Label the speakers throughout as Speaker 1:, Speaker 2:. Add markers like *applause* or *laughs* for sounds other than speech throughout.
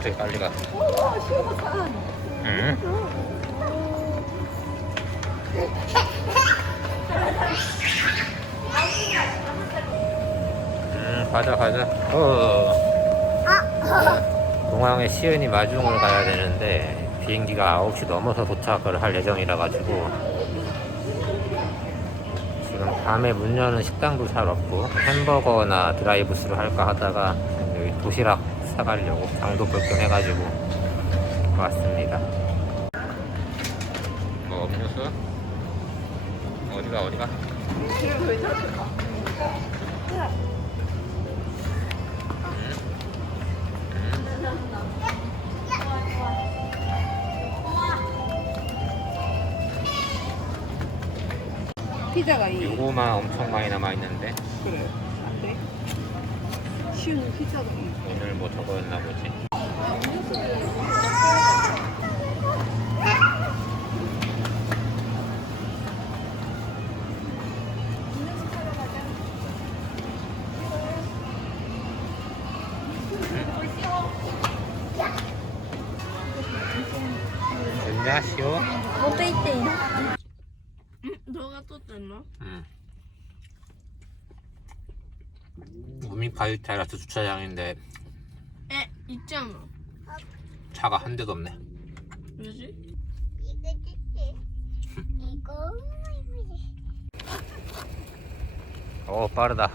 Speaker 1: 갑자기 빨리가 응? 음, 가자 가자 어. 어, 어. 공항에 시은이 마중을 가야 되는데 비행기가 9시 넘어서 도착을 할 예정이라 가지고 지금 밤에 문 여는 식당도 잘 없고 햄버거나 드라이브스루 할까 하다가 여기 도시락 사가려고 장도 볼겸 해가지고 왔습니다. 뭐 음료수? 어디가 어디가?
Speaker 2: 피자가 이
Speaker 1: 요거만 엄청 많이 남아 있는데
Speaker 2: 그래
Speaker 1: 오늘 뭐 저거였나 보지. 우미파이 테라스 주차장인데
Speaker 3: 에 있잖아
Speaker 1: 차가 한 대도 없네.
Speaker 3: 왜지?
Speaker 1: 오 어, 빠르다.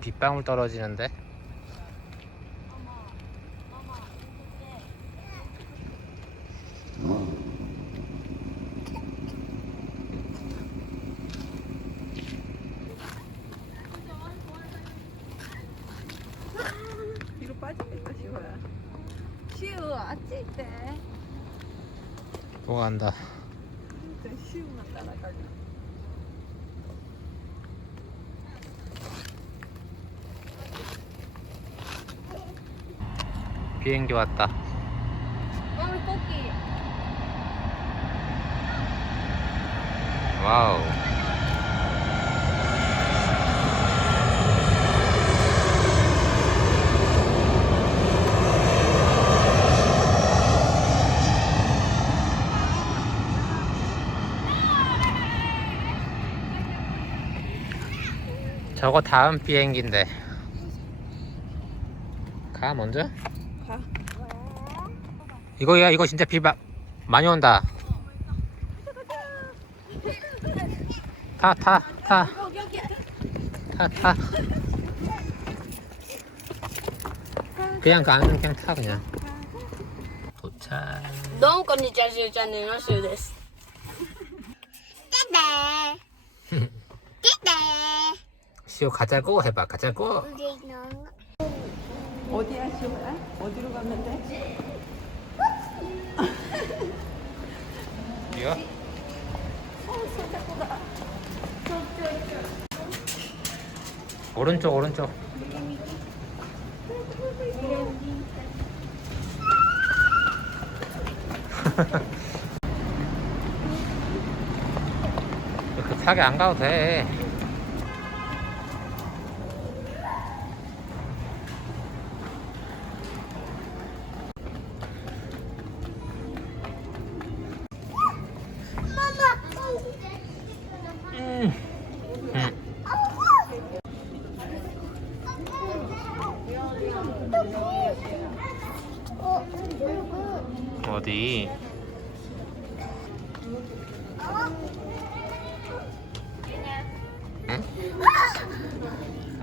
Speaker 1: 빗방울 떨어지는데?
Speaker 2: 쉬우 아찌 때.
Speaker 1: 또 간다.
Speaker 2: 그러니까 쉬우만 따라가자.
Speaker 1: 비행기 왔다.
Speaker 3: 오늘 꽃기.
Speaker 1: 와우. 저거 다음 비행기인데. 가 먼저?
Speaker 2: 가
Speaker 1: 이거야 이거 진짜 비 마, 많이 온다. 타 타 타. 타 타. 그냥 가는 그냥 타 그냥. 도착.
Speaker 3: どうもこんにちはしゅうチャンネルのしゅうです
Speaker 1: 시오 가자고 해봐 가자고.
Speaker 2: 어디야 시호야? 어디로 가면 돼?
Speaker 1: 이거? 오른쪽 오른쪽. *laughs* 급하게 안 가도 돼.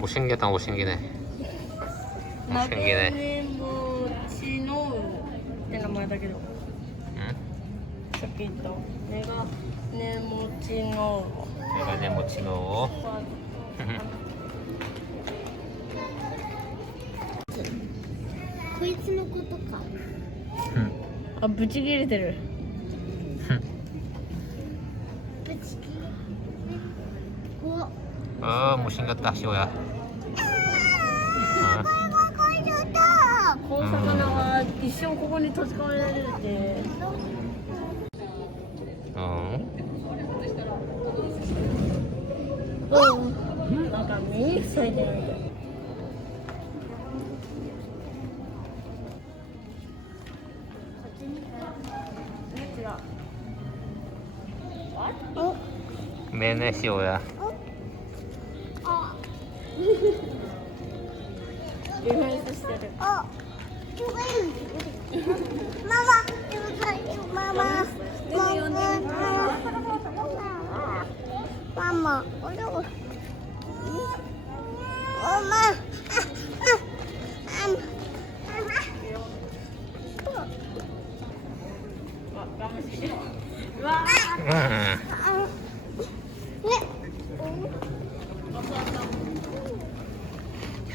Speaker 1: 못생겼다 못생기네 못생기네
Speaker 3: ねもちのって名前だけど
Speaker 1: 응?
Speaker 3: さっき言ったねがねもちの
Speaker 1: 내가 내 모치노
Speaker 4: こいつのことか
Speaker 3: あブチ切れてる
Speaker 1: ああもう
Speaker 4: 死んじゃった塩や
Speaker 3: こう魚は一生ここに閉じ込められるって。うん。なんか塞いでる。
Speaker 4: 目ね塩
Speaker 1: や。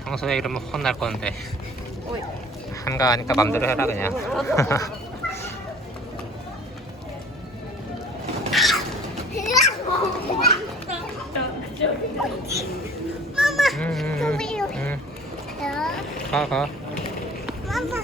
Speaker 1: 평소에 이러면 혼날 건데. 한가하니까 맘대로 해라 그냥. 음, 음, 음. 가 가.
Speaker 4: 마마.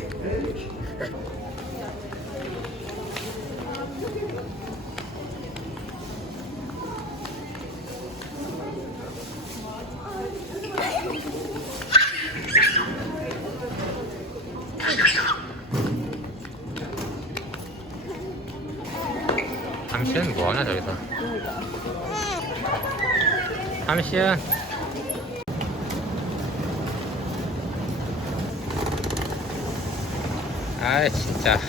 Speaker 1: 저기서. 함시은. 아 진짜. *laughs*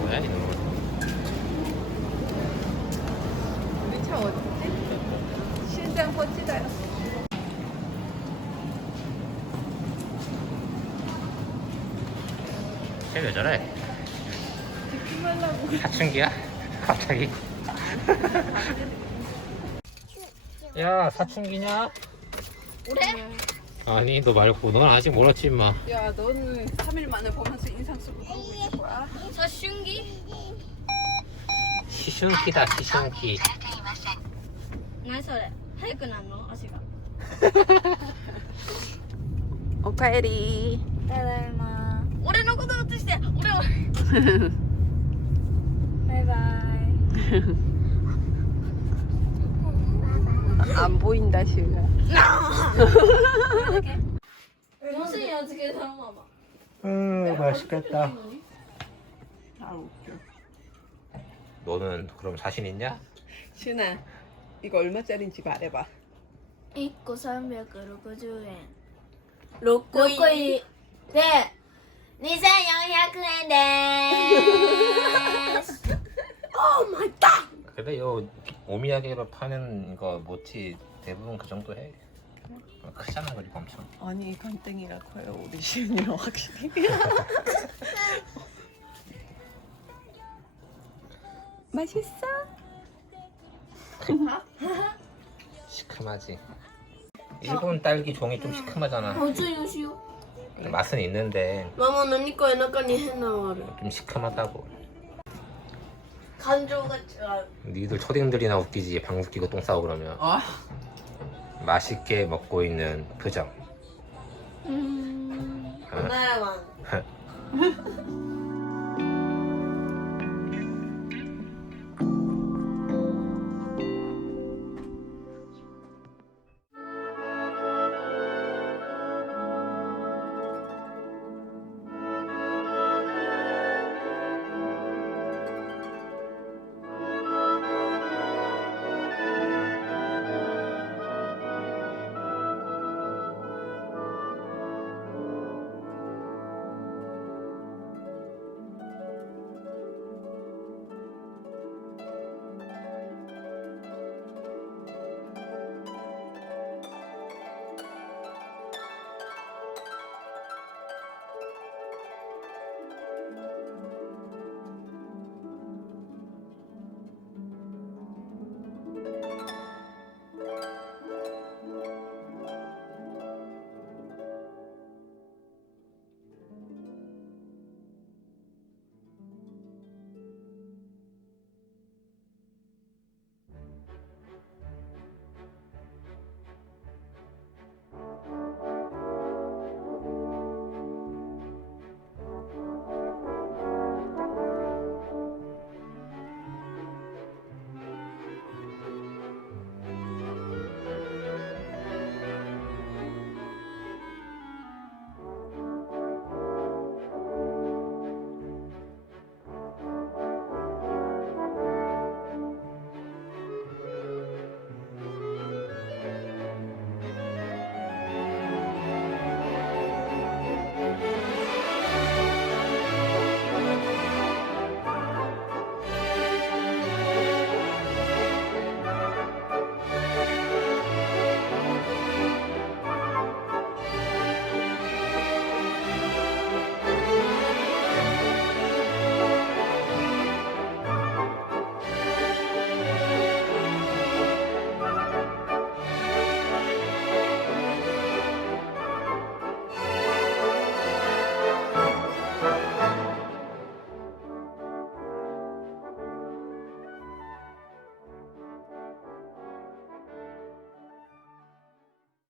Speaker 1: 뭐야 이거?
Speaker 2: 우리 차 어딨지? 신장 멋지다.
Speaker 1: 왜 저래?
Speaker 2: 듣지 말라고.
Speaker 1: 사춘기야? 갑자기? *laughs* 야 사춘기냐?
Speaker 3: 俺
Speaker 1: 아니 너 말고 넌 아직 멀었지 임마
Speaker 2: 야, 너는 3일 만에 보면서 인상 쓰고 그러고 있는 거야?
Speaker 3: さ春季
Speaker 1: 시슌키다 시슌키
Speaker 3: 何それ早くなるの足が
Speaker 2: 어, 오카에리.
Speaker 3: ただいま 俺のこと映して俺をバイバイ
Speaker 2: 안 보인다, 시우야.
Speaker 3: 4円預けたまま
Speaker 1: 음 맛있겠다
Speaker 2: 아, 웃겨.
Speaker 1: 너는 그럼 자신 있냐?
Speaker 2: 시은아, 이거 얼마짜린지 말해봐.
Speaker 3: 1個360円6個入りで 2400円でーす *laughs*
Speaker 1: 그래 요 오미야게로 파는 이거 모치 대부분 그 정도 해 크잖아 그리고 엄청
Speaker 2: 아니, 간땡이가 커요, 우리 시은이랑 확실히. *laughs* 맛있어?
Speaker 1: 시큼하지 일본 딸기 종이 좀 시큼하잖아
Speaker 3: おつゆしよ
Speaker 1: 맛은 있는데
Speaker 3: うママ何か中に変なのある
Speaker 1: 좀 시큼하다고
Speaker 3: 感情が違う
Speaker 1: 니들 초딩들이나 웃기지 방귀 끼고 똥 싸고 그러면
Speaker 2: 아,
Speaker 1: 맛있게 먹고 있는 표정
Speaker 3: うーん
Speaker 1: うん
Speaker 3: ならばん *laughs*